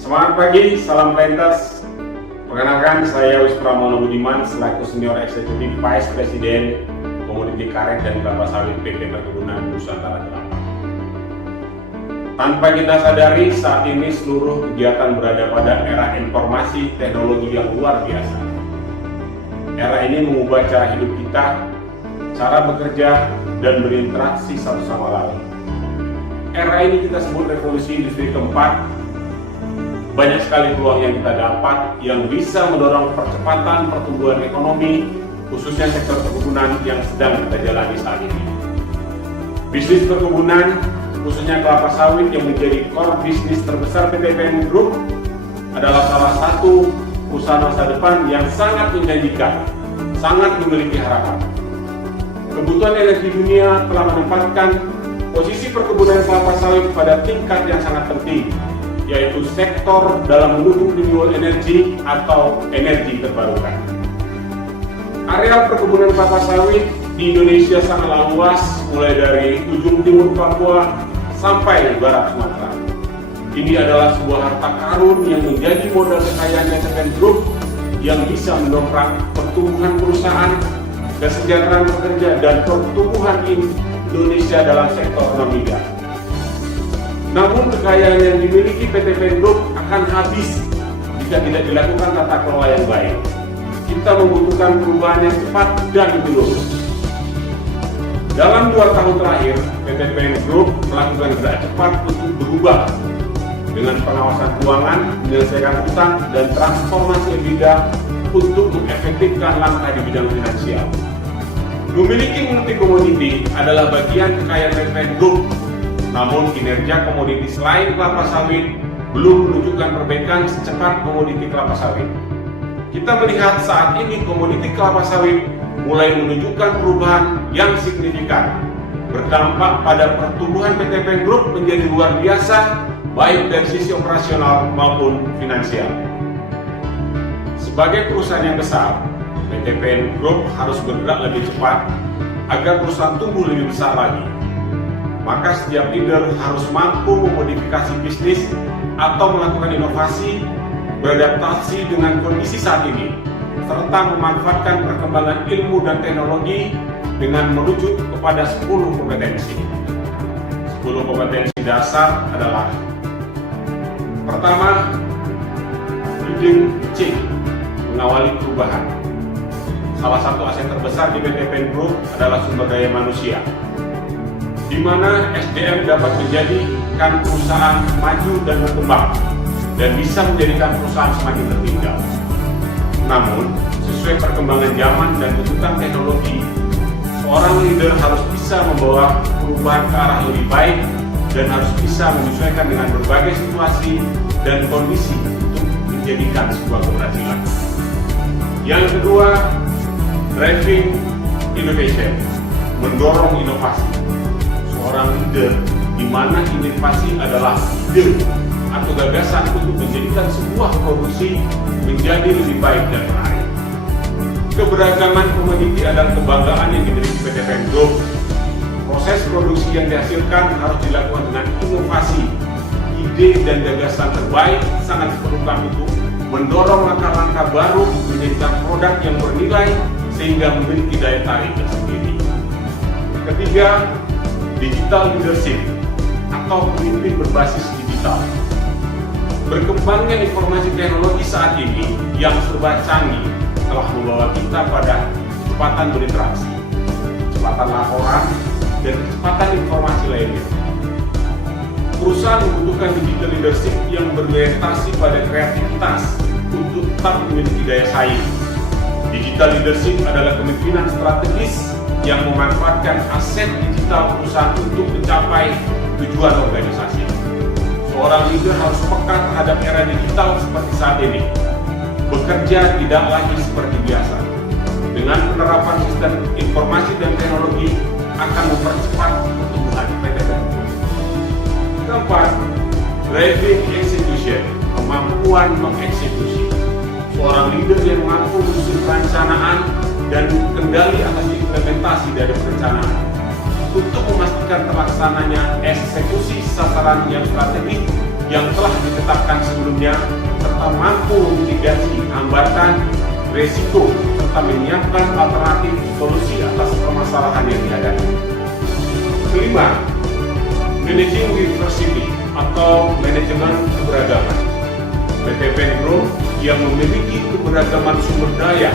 Semangat pagi, salam pentas. Perkenalkan, saya Wis Pramono Budiman selaku Senior Eksekutif Vice President Komoditi Karet dan Kelapa Sawit PT Perkebunan Nusantara Kelapa. Tanpa kita sadari, saat ini seluruh kegiatan berada pada era informasi teknologi yang luar biasa. Era ini mengubah cara hidup kita, cara bekerja, dan berinteraksi satu sama lain. Era ini kita sebut revolusi industri keempat. Banyak sekali peluang yang kita dapat yang bisa mendorong percepatan pertumbuhan ekonomi, khususnya sektor perkebunan yang sedang kita jalani saat ini. Bisnis perkebunan, khususnya kelapa sawit yang menjadi core bisnis terbesar PT PN Group, adalah salah satu perusahaan masa depan yang sangat menjanjikan, sangat memiliki harapan. Kebutuhan energi dunia telah menempatkan posisi perkebunan kelapa sawit pada tingkat yang sangat penting, yaitu sektor dalam mendukung renewable energy atau energi terbarukan. Areal perkebunan kelapa sawit di Indonesia sangatlah luas, mulai dari ujung timur Papua sampai barat Sumatera. Ini adalah sebuah harta karun yang menjadi modal kekayaan PT PN Group yang bisa mendongkrak pertumbuhan perusahaan, kesejahteraan pekerja, dan pertumbuhan Indonesia dalam sektor non-migas. Namun kekayaan yang dimiliki PT PN Group akan habis jika tidak dilakukan tata kelola yang baik. Kita membutuhkan perubahan yang cepat dan menyeluruh. Dalam 2 tahun terakhir, PT PN Group melakukan gerak cepat untuk berubah dengan pengawasan keuangan, menyelesaikan utang, dan transformasi EBITDA untuk mengefektifkan langkah di bidang finansial. Memiliki multi komoditi adalah bagian kekayaan PT PN Group. Namun kinerja komoditi selain kelapa sawit belum menunjukkan perbaikan secepat komoditi kelapa sawit. Kita melihat saat ini komoditi kelapa sawit mulai menunjukkan perubahan yang signifikan, berdampak pada pertumbuhan PT PN Group menjadi luar biasa, baik dari sisi operasional maupun finansial. Sebagai perusahaan yang besar, PT PN Group harus bergerak lebih cepat agar perusahaan tumbuh lebih besar lagi. Maka setiap leader harus mampu memodifikasi bisnis atau melakukan inovasi, beradaptasi dengan kondisi saat ini, serta memanfaatkan perkembangan ilmu dan teknologi dengan merujuk kepada 10 kompetensi. 10 kompetensi dasar adalah: pertama, leading change, mengawali perubahan. Salah satu aset terbesar di PT PN Group adalah sumber daya manusia, di mana SDM dapat menjadikan perusahaan maju dan berkembang dan bisa menjadikan perusahaan semakin tertinggal. Namun, sesuai perkembangan zaman dan tuntutan teknologi, seorang leader harus bisa membawa perubahan ke arah lebih baik dan harus bisa menyesuaikan dengan berbagai situasi dan kondisi untuk menjadikan sebuah keberhasilan. Yang kedua, driving innovation, mendorong inovasi. Seorang leader di mana inovasi adalah ide atau gagasan untuk menjadikan sebuah produksi menjadi lebih baik dan menarik. Keberagaman komoditi adalah kebanggaan yang dimiliki PT PN Group. Proses produksi yang dihasilkan harus dilakukan dengan inovasi. Ide dan gagasan terbaik sangat diperlukan untuk mendorong langkah-langkah baru menjadikan produk yang bernilai sehingga memiliki daya tarik tersendiri. Ketiga, digital leadership atau pemimpin berbasis digital. Berkembangnya informasi teknologi saat ini yang serba canggih telah membawa kita pada kecepatan berinteraksi, kecepatan laporan, dan kecepatan informasi lainnya. Perusahaan membutuhkan digital leadership yang berorientasi pada kreativitas untuk tetap memiliki daya saing. Digital leadership adalah kepemimpinan strategis yang memanfaatkan aset digital perusahaan untuk mencapai tujuan organisasi. Seorang leader harus peka terhadap era digital seperti saat ini. Bekerja tidak lagi seperti biasa. Dengan penerapan sistem informasi dan teknologi akan mempercepat pertumbuhan PT PN. Keempat, driving execution, kemampuan mengeksekusi. Seorang leader yang mampu menyusun perencanaan dan kendali atas implementasi dari perencanaan untuk memastikan terlaksananya eksekusi sasaran yang strategis yang telah ditetapkan sebelumnya, serta mampu memitigasi hambatan, resiko, serta menyiapkan alternatif solusi atas permasalahan yang dihadapi. Kelima, managing diversity atau manajemen keberagaman. PT PEN Group yang memiliki keberagaman sumber daya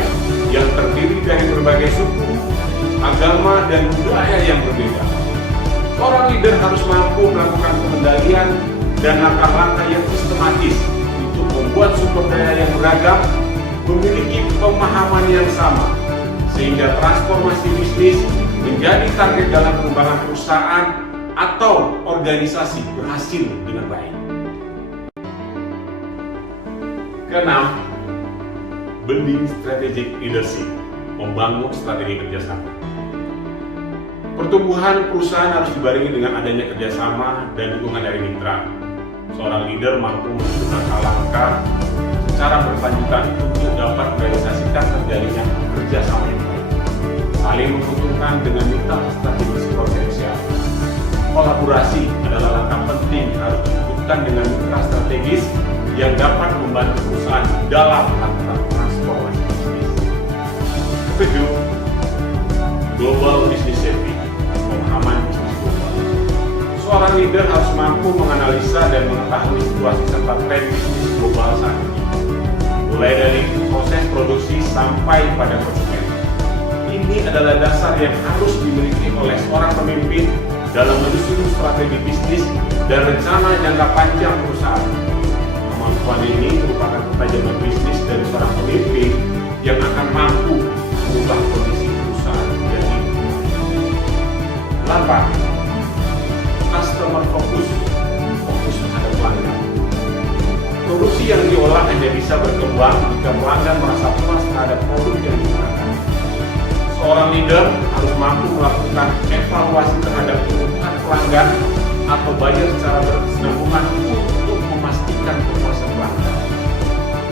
yang terdiri dari berbagai suku, agama, dan budaya yang berbeda. Seorang leader harus mampu melakukan pengendalian dan langkah-langkah yang sistematis untuk membuat sumber daya yang beragam memiliki pemahaman yang sama, sehingga transformasi bisnis menjadi target dalam pengembangan perusahaan atau organisasi berhasil dengan baik. Keenam, building strategic leadership, membangun strategi kerjasama. Pertumbuhan perusahaan harus dibarengi dengan adanya kerjasama dan dukungan dari mitra. Seorang leader mampu menentukan langkah secara berkelanjutan untuk dapat merealisasikan terjadinya kerjasama yang baik. Saling menguntungkan dengan mitra strategis potensial. Kolaborasi adalah langkah penting harus dilakukan dengan mitra strategis yang dapat membantu perusahaan dalam melakukan transformasi bisnis. Ketujuh, global business savvy, pemahaman bisnis global. Seorang leader harus mampu menganalisa dan mengetahui situasi serta tren bisnis global saat ini, mulai dari proses produksi sampai pada konsumen. Ini adalah dasar yang harus dimiliki oleh seorang pemimpin dalam menyusun strategi bisnis dan rencana jangka panjang perusahaan. Kemampuan ini merupakan ketajaman bisnis dari seorang pemimpin yang akan mampu mengubah kondisi perusahaan menjadi 8. Customer focus, fokus terhadap pelanggan. Produksi yang diolah hanya bisa berkembang jika pelanggan merasa puas terhadap produk yang digunakan. Seorang leader harus mampu melakukan evaluasi terhadap kebutuhan pelanggan atau buyer secara berkesinambungan untuk memastikan kepuasan pelanggan.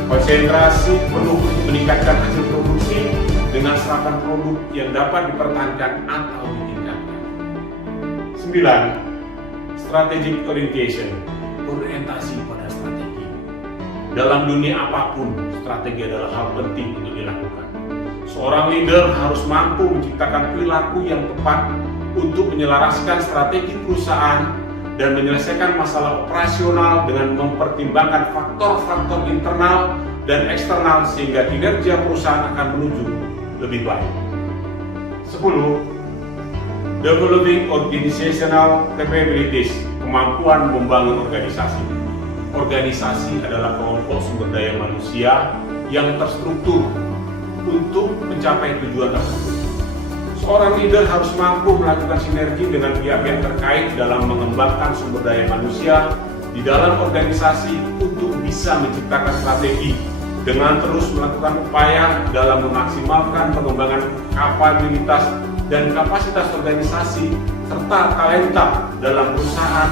Konsentrasi penuh untuk meningkatkan hasil produksi dengan serapan produk yang dapat dipertahankan atau ditingkatkan. 9. Strategic orientation, orientasi pada strategi. Dalam dunia apapun, strategi adalah hal penting untuk dilakukan. Seorang leader harus mampu menciptakan perilaku yang tepat untuk menyelaraskan strategi perusahaan dan menyelesaikan masalah operasional dengan mempertimbangkan faktor-faktor internal dan eksternal sehingga kinerja perusahaan akan menuju lebih baik. 10. Developing organizational capabilities, kemampuan membangun organisasi. Organisasi adalah kelompok sumber daya manusia yang terstruktur untuk mencapai tujuan tersebut. Seorang leader harus mampu melakukan sinergi dengan pihak-pihak terkait dalam mengembangkan sumber daya manusia di dalam organisasi untuk bisa menciptakan strategi dengan terus melakukan upaya dalam memaksimalkan pengembangan kapabilitas dan kapasitas organisasi serta talenta dalam perusahaan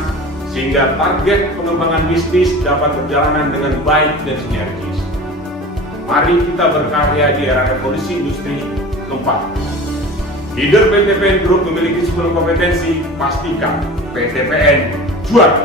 sehingga target pengembangan bisnis dapat berjalan dengan baik dan sinergis. Mari kita berkarya di era revolusi industri keempat. Leader PT PEN Group memiliki 10 kompetensi, pastikan PT PEN juara.